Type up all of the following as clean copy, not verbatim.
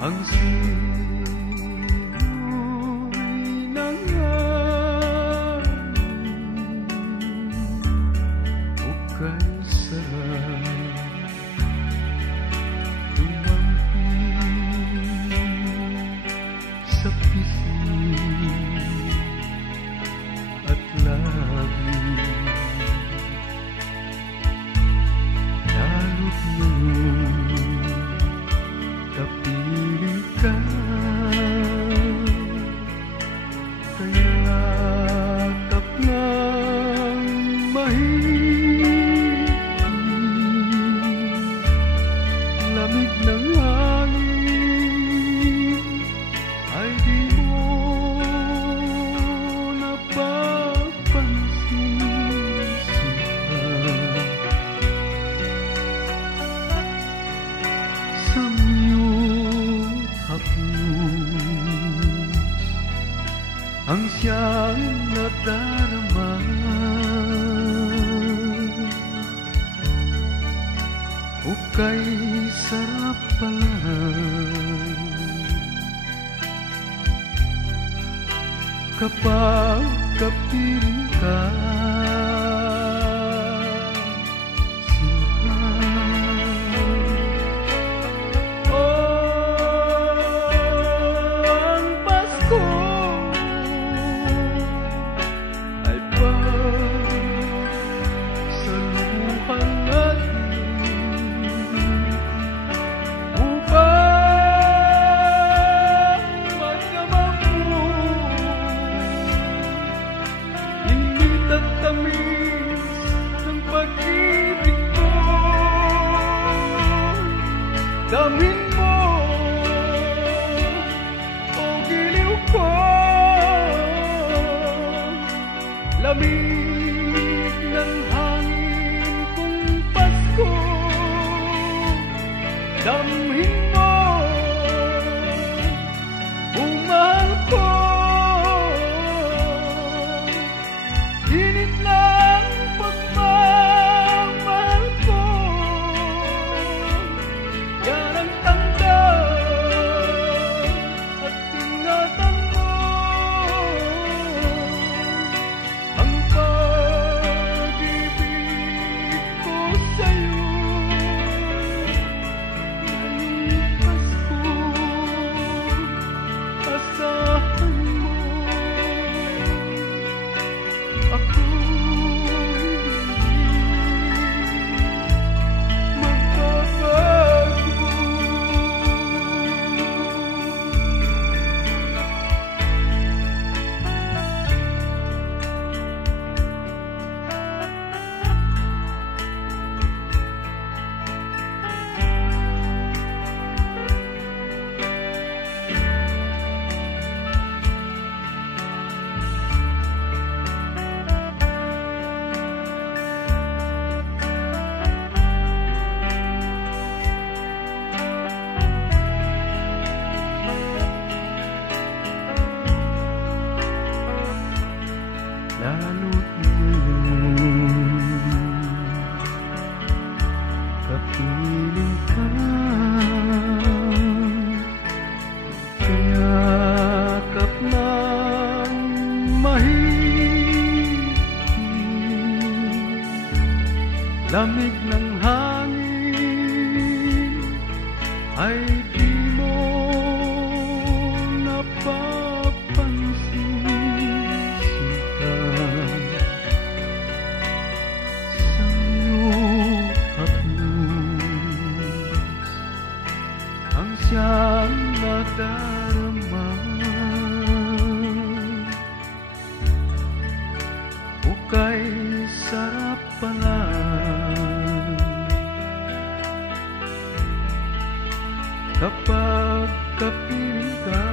ang simoy ng hangin, ukay sarap tumangkin sa pisngi at labi. Lalo't ngayon kapiling ka, kaya yakap ng mahigpit, lamig ng hangin ay di mo napapansin. Sa iyong hapus ang siyang nadarama, ukay sarap pala kapag kapiling ka. Damhin mo o giliw ko, lamig ng hangin kung Pasko. Damhin mo, umahal ko, init ng pagmamahal ko. Yan ang tanda at ingatan mo ang pag-ibig ko sa'yo. Ngayong Pasko, asahan mo ako'y hindi magbabago. Lalo't ngayon kapiling ka, kaya yakap ng mahigpit, lamig ng hangin ay di mo napapansin. Sa iyong hapus ang siyang nadarama, ukay sarap pala kapag kapiling ka.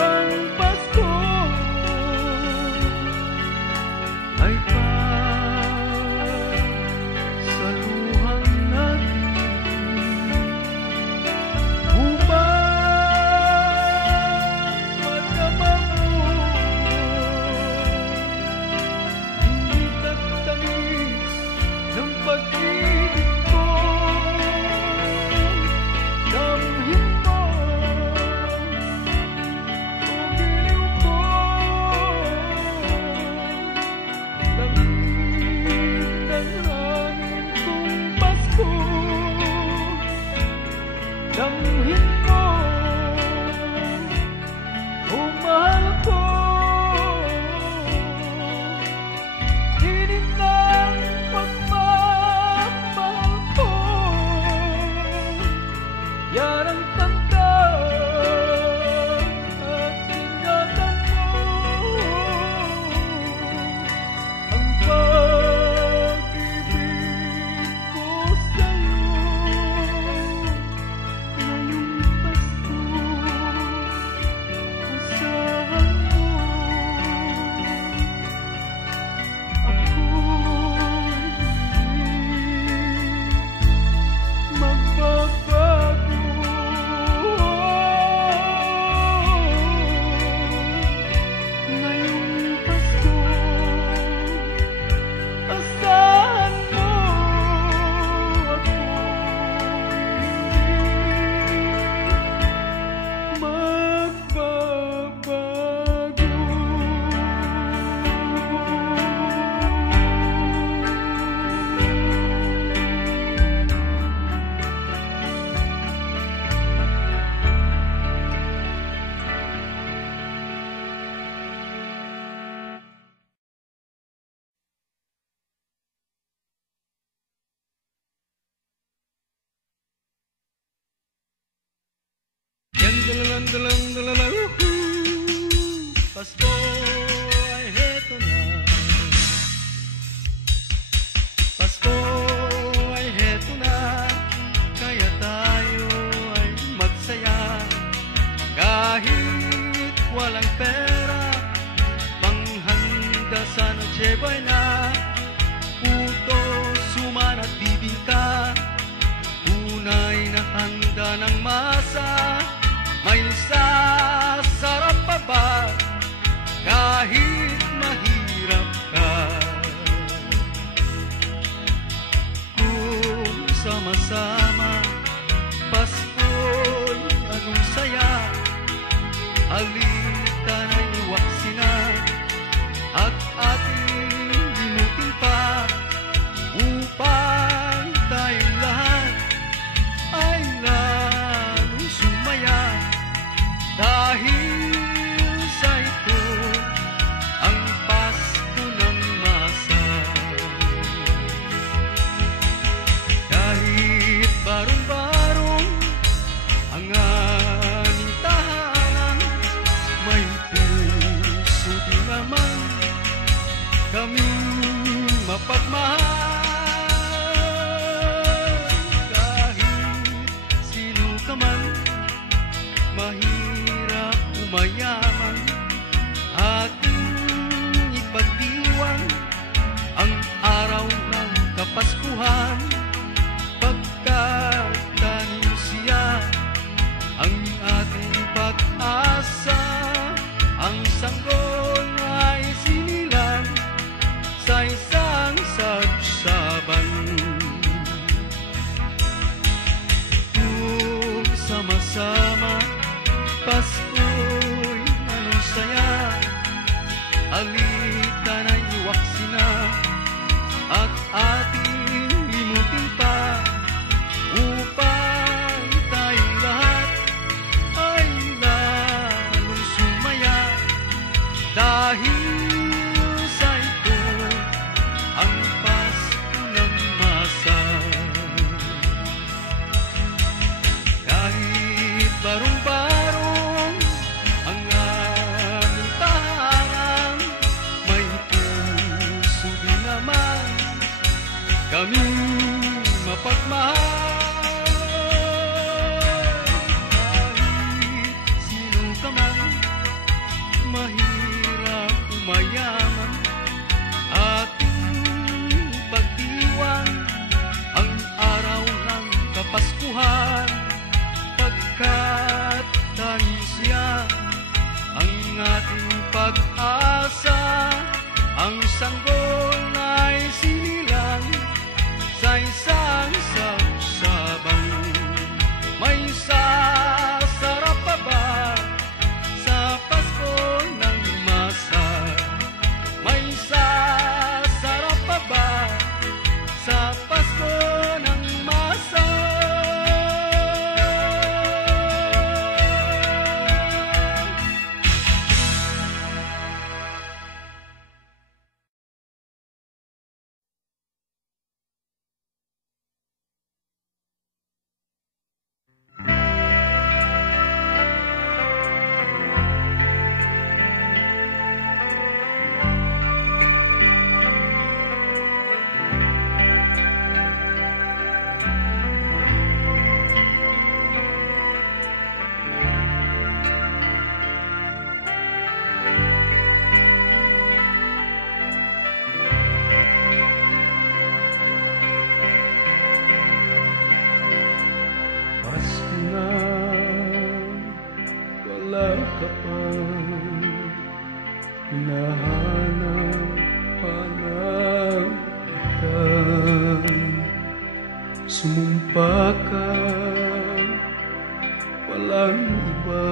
Ang Pasko ay pagsaluhan natin upang madama mo Pasko ay heto na. Pasko ay heto na. Kaya tayo ay magsaya. Kahit walang pera, panghanda sa Noche Buena. Puto, suman at bibingka, tunay na handa ng masa. May sasarap pa ba kahit mahirap ka? Kung sama-sama Pasko'y anong saya. Halika na'y iwaksi na at ating limutin pa, upang tayong lahat ay lalong sumaya. Dahil sa ito ang Pasko ng masa. Kahit barong-barong ang aming tahanan, may puso din naman kaming mapagmahal. Kahit sino ka man, mahirap o mayaman, ating ipagdiwang ang araw ng Kapaskuhan. Pagkat tanging siya ang ating pag-asa, ang sanggol ay sinilang sa isang sabsaban. Kung sama-sama Pasko'y anong saya. Halika na'y iwaksi na at ating limutin pa, upang tayong lahat ay lalong sumaya. Dahil sa ito ang Pasko ng masa. Kahit barong-barong ang aming tahanan, may puso din naman kaming mapagmahal. Kahit sino ka man, mahirap o mayaman, ating pagdiwang ang araw ng Kapaskuhan. Pagkat tanging siya ang ating pag-asa, ang sanggol ay sinilang sa isang sabsaban. May sasarap pa ba sa Pasko ng masa? May sasarap pa ba sa Pasko ng masa? Pasko na, wala ka pa, hinahanap-hanap kita. Sumumpa ka, walang iba,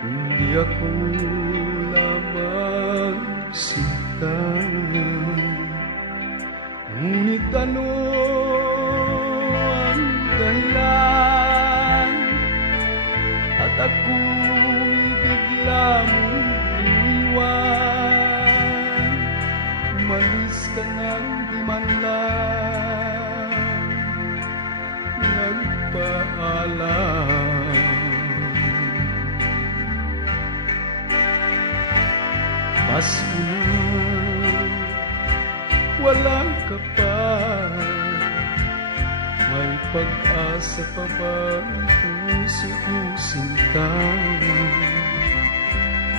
kundi ako lamang sinta. Ngunit ano ang dahilan at ako'y bigla mong iniwan? Umalis ka nang di man lang nagpaalam. Pasko na, walang kapal, may pag-asa pa ba ang puso ko sinta?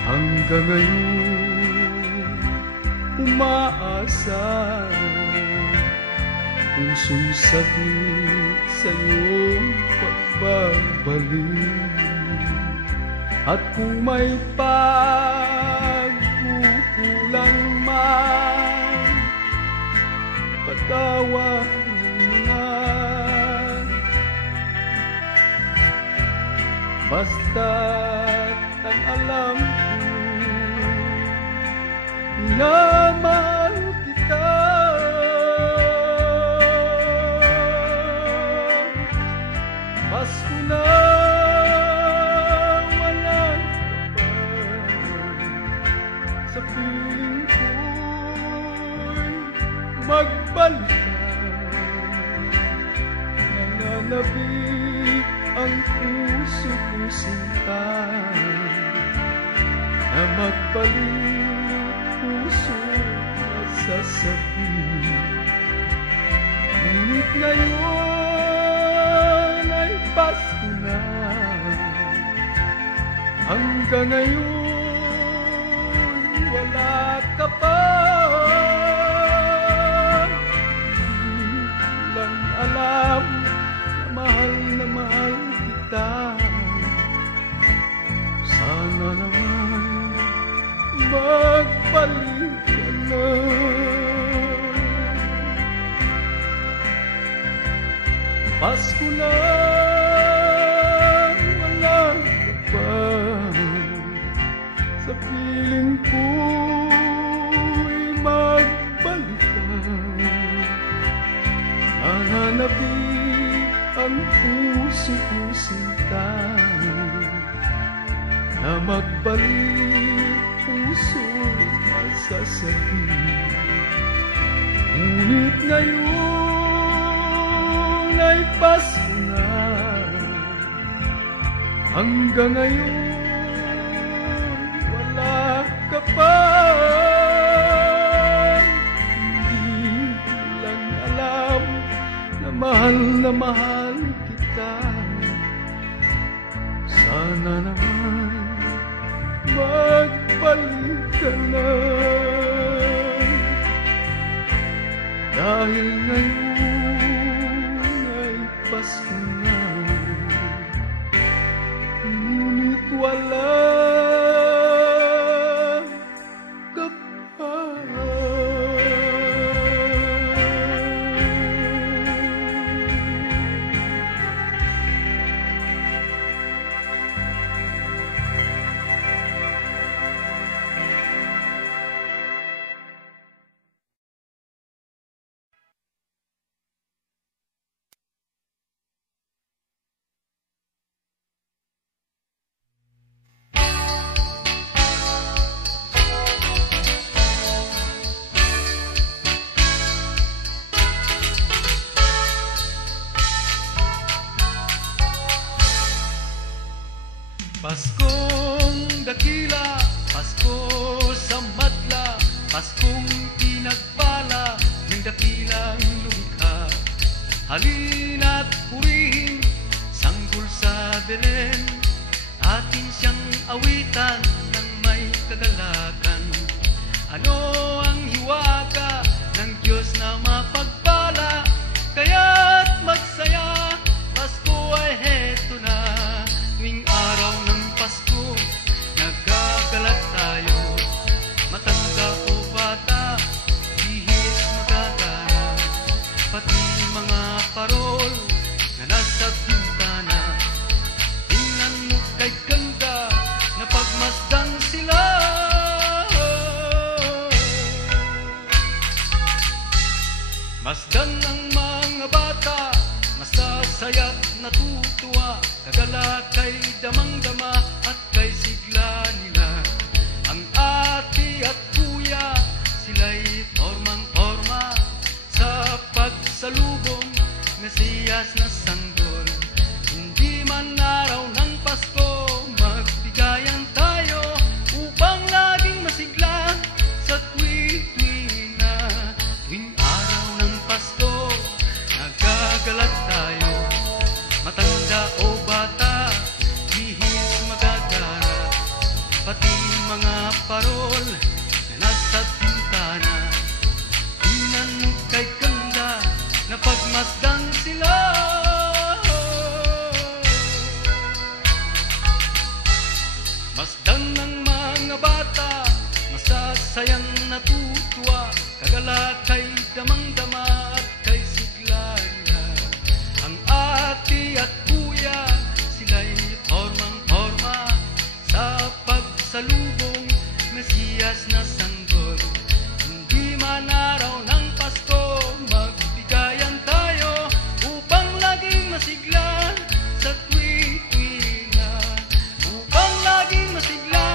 Hanggang ngayon, umaasa, puso'y saglit sa'yo pagbabalik. At kung may pagkukulang man, patawad mo na. Basta't ang alam ko, minamahal kita. Pasko na, walang kapal, sa piling ko'y magbalikan. Nananabik ang puso ko sinta, na magbalik puso at sasabi. Ngunit ngayon ay Pasko na, hanggang ngayon wala ka pa. Hindi lang alam na mahal kita. Sana naman magbalik ka na. Pasko na, walang kapal, sa piling ko'y magbalik ka. Nananabik ang puso ko sinta, na magbalik puso masasabi. Ngunit ngayon ay Pasko na, hanggang ngayon wala ka pa. Hindi lang alam na mahal kita. Sana naman magbalik ka na, dahil ngayon ay Pasko na, ngunit wala ka pa. Paskong dakila, Pasko sa madla, Paskong pinagpala ng dakilang lumikha. Halina't purihin, sanggol sa Belen, atin siyang awitan ng may kagalakan. Ano ang hiwaga ng Diyos na mapagpala, kaya't magsaya, Pasko ay heto na. Tuwing araw ng Pasko, nagagalat tayo, matanda o bata, bihis magagana, pati mga parol na nasa bintana. Tingnan mo kay ganda na pagmasdan sila. Masdan ang mga bata, masasaya't natutuwa, kagala kay damang-dama at kay sigla nila. Ang ate at kuya, sila'y formang-forma sa pagsalubong, Mesiyas na sanggol. Hindi man araw ng Pasko, magbigayan tayo upang laging masigla parol na nasa bintana. Tingnan mo kay ganda na pagmasdan sila. Masdan ng mga bata, masasayang natutuwa, kagala kay damang-dama at kay siglaya. Ang ate at kuya, sila'y formang-forma sa pagsalubong, Mesiyas na sanggol. Hindi man araw ng Pasko, magbigayan tayo upang laging masigla sa tuwi-tuwi na. Upang laging masigla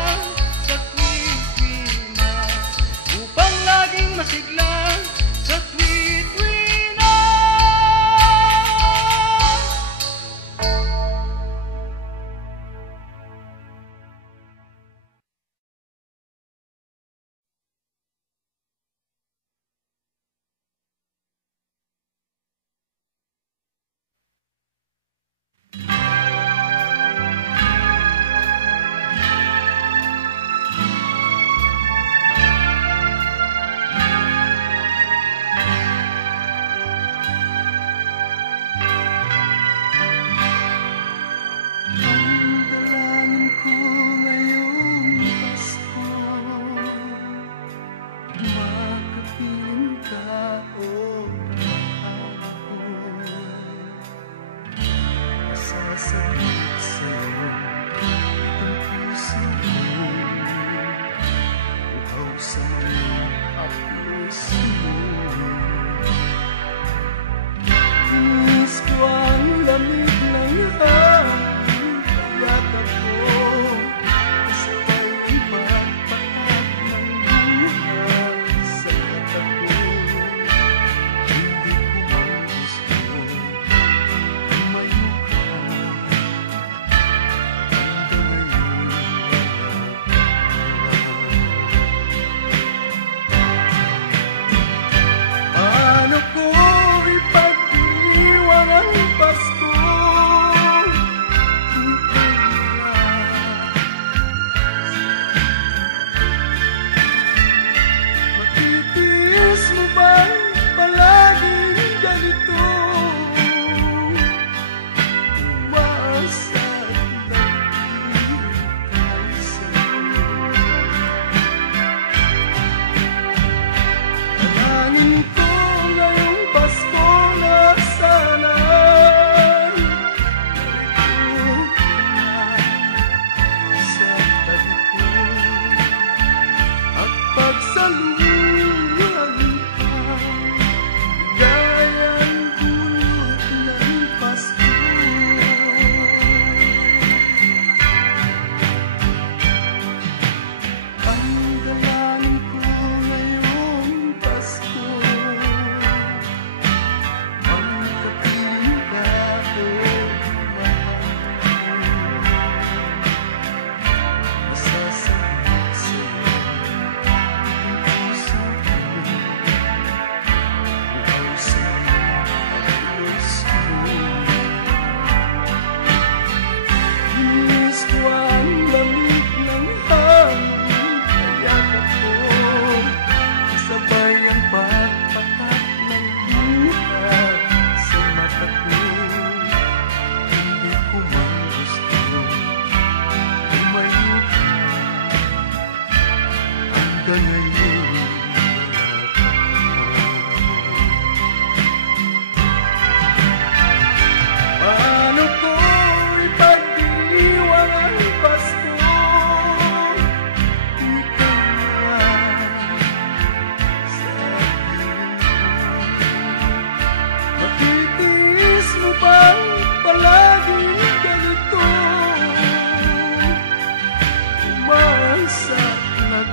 sa tuwi-tuwi na. Upang laging masigla sa tuwi-tuwi na. Sa nag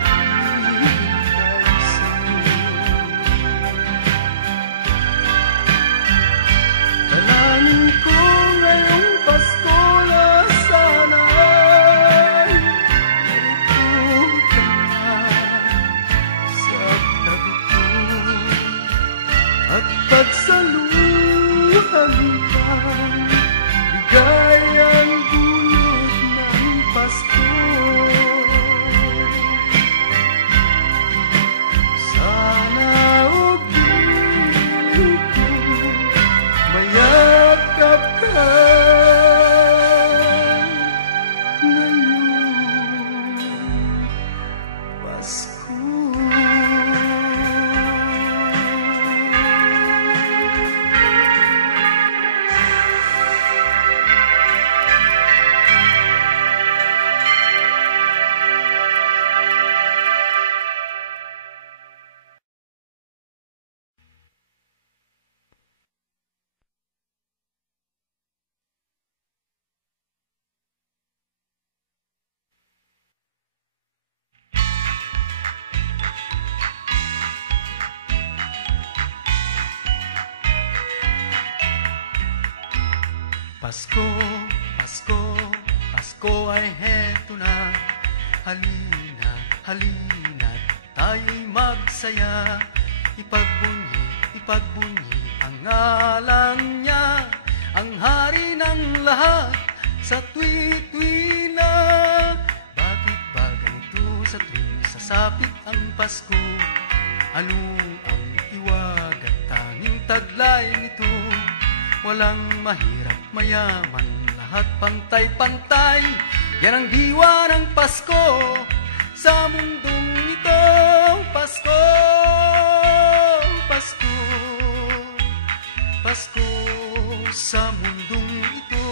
Pasko. Pasko, Pasko, Pasko ay heto na. Halina, halina, tayo'y magsaya. Ipagbunyi, ipagbunyi ang ngalan niya, ang hari ng lahat sa tuwi-tuwi na. Bakit ba ganito sa tuwing sasapit ang Pasko? Ano ang iwag at tanging taglay nito? Walang mahirap, mayaman, lahat pantay-pantay. Yan ang diwa ng Pasko sa mundong ito. Pasko, Pasko, Pasko sa mundong ito.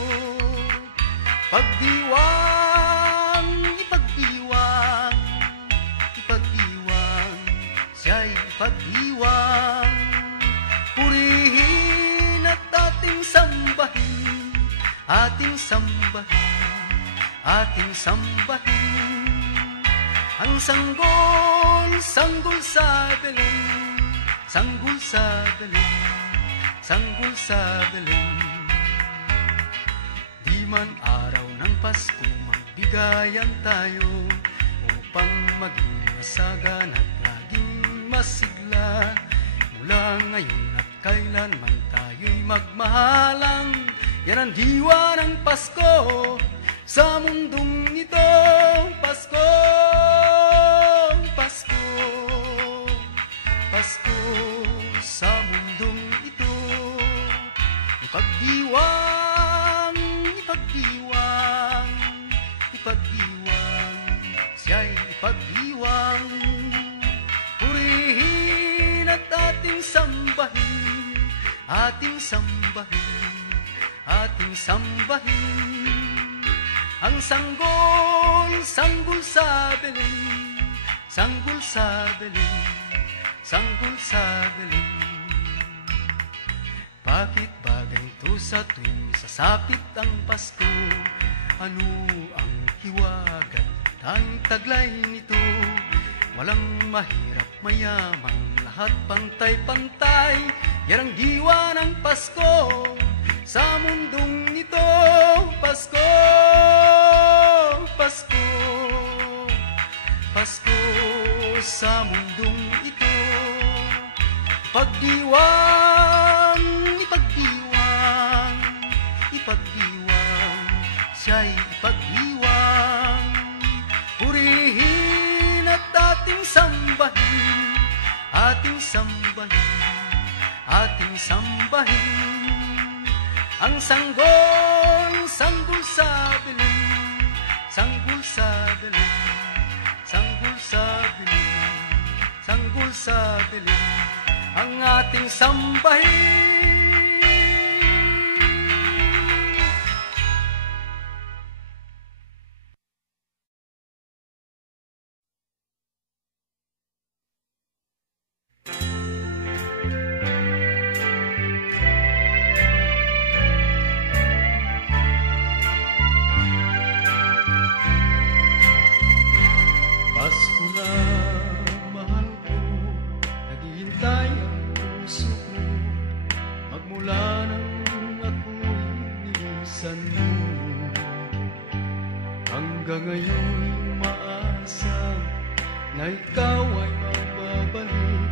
Pagdiwang, ipagdiwang, ipagdiwang, siya'y ipagdiwang. Purihin at ating sambahin, ating sambahin, ating sambahin. Ang sanggol, sanggol sa Belen, sanggol sa Belen, sanggol sa Belen. Di man araw ng Pasko, magbigayan tayo upang maging masagan at laging masigla. Mula ngayon at kailanman tayo'y magmahalang. Yan ang diwa ng Pasko sa mundong ito. Pasko, Pasko, Pasko sa mundong ito. Ipagdiwang, ipagdiwang, ipagdiwang, siya'y ipagdiwang. Purihin at ating sambahin, ating sambahin, ating sambahin. Ang sanggol, sanggol sa Belen, sanggol sa Belen, sanggol sa Belen. Bakit ba ganito sa tuwing sasapit ang Pasko? Ano ang hiwag at ang taglay nito? Walang mahirap, mayaman, lahat pantay-pantay. Yan ang diwa ng Pasko sa mundong ito. Pasko, Pasko, Pasko sa mundong ito. Ipagdiwang, ipagdiwang, ipagdiwang, siya'y ipagdiwang. Purihin at ating sambahin, ating sambahin, ating sambahin. Ang sanggol, sanggol sa Belen, sanggol sa Belen, sanggol sa Belen, sanggol sa Belen. Ang ating sambahin. Pasko na, mahal ko, naghihintay ang puso ko. Magmula nang ako'y nilisan mo, hanggang ngayon umaasa na ikaw ay mababalik.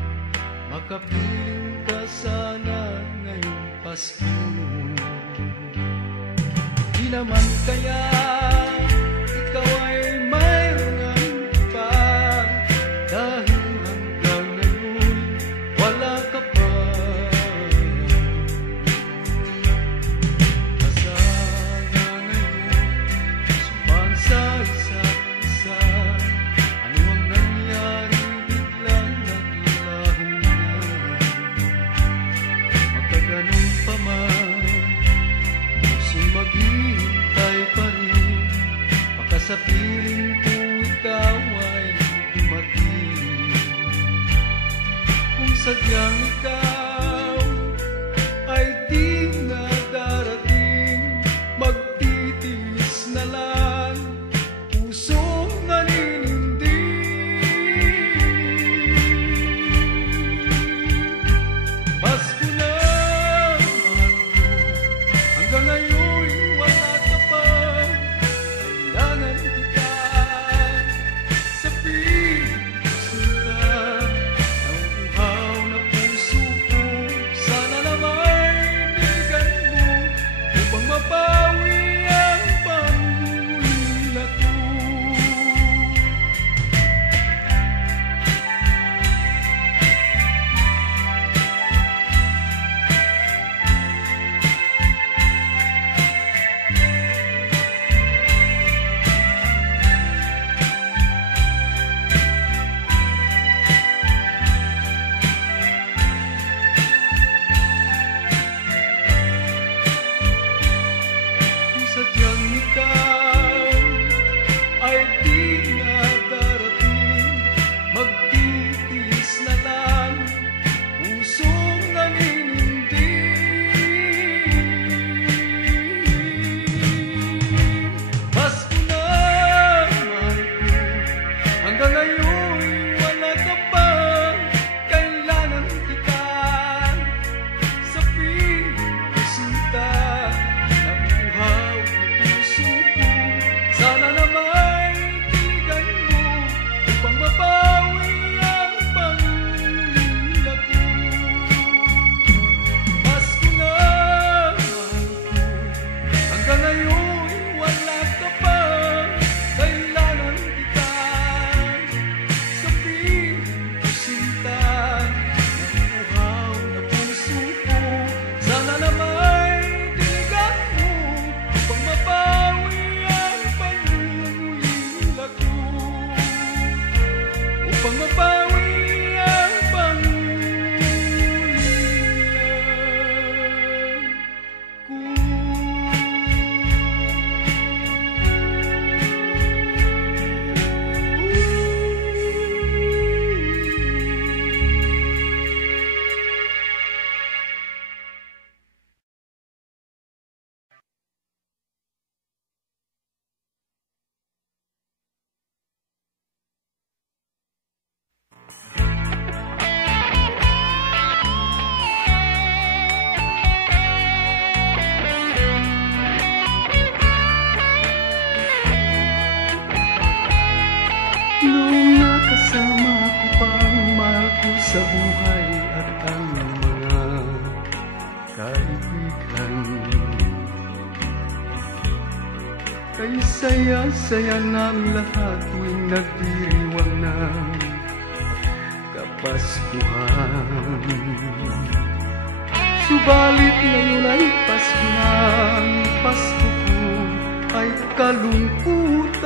Makapiling ka sana ngayong Pasko. Di naman kaya ikaw ay mayroon pa, dahil hanggang ngayon wala ka pa. Kasama ngayon, suman sa isa't isa. Ano ang nangyari? sadyang ikaw ay di na darating, magtitiis na lang, pusong naninindi. Pasko na, mahal ko, hanggang ngayon wala ka pa, kailangan kita sa pagsinta ng uhaw na puso ko. Sana naman bigyan mo upang mapawi ang pangungulila ko. Kung sadyang ikaw ay di na darating, magtitiis na lang, pusong naninindi. Pasko na, mahal ko, hanggang ngayon wala ka pa, kailangan kita sa pagsinta ng uhaw na puso ko. Sana naman bigyan mo upang mapawi ang pangungulila ko. Pasko na, mahal ko, hanggang ngayon wala ka pa, kailangan kita sa pagsinta ng uhaw na puso ko. Sana naman diligan mo upang mapawi ang pangungulila ko, upang mapawi ang pangungulila ko. Noong nakasama ko pang mahal ko sa buhay at ang mga kaibigan, kay saya-saya ng lahat tuwing nagdiriwang ng Kapaskuhan. Subalit ngayon ay Pasko na, ang Pasko ko ay kalungkutan,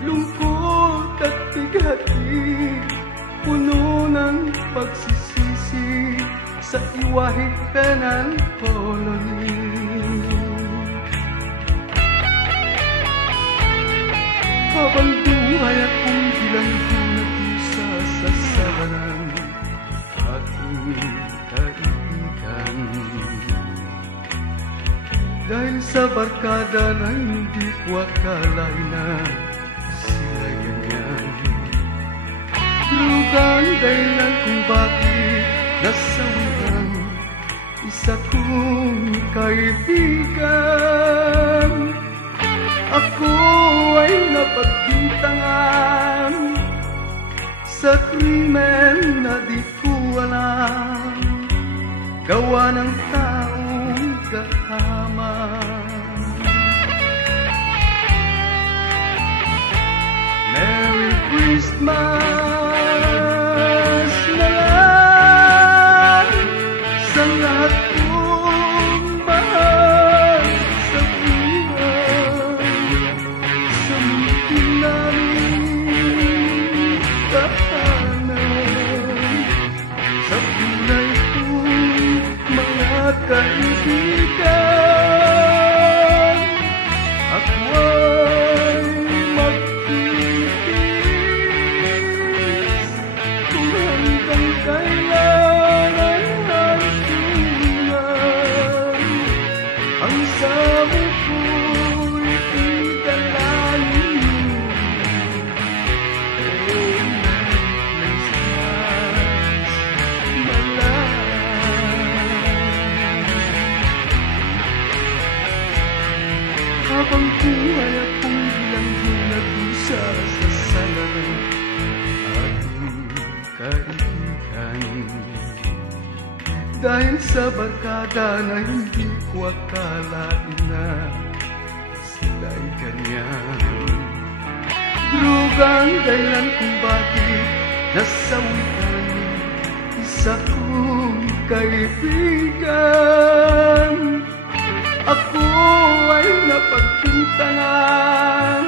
lungkot at bigati, puno ng pagsisisi sa iwahig penal colony. Habang buhay akong bilanggo na pusa sa sabanan, aking kaibigan. Dahil sa barkada na hindi ko akalain na sila ganyan. Drugang dahilan kung bakit nasawian isa kong kaibigan. Ako ay napagbintangan sa krimen na di ko alam, gawa ng taong gahaman. Merry Christmas na lang sa lahat kong mahal sa buhay, sa munting naming tahanan, sa buhay kong mga kaibigan. Ako ay magtitiis Dahil sa barkada na hindi ko akalain na sila'y ganyan. Drugang dahilan kung bakit nasawitan isa kong kaibigan. Ako ay napagpintangan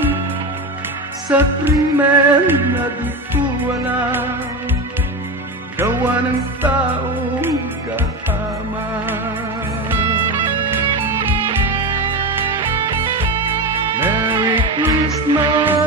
sa krimen na di ko alam, gawa ng taong kahaman. Merry Christmas.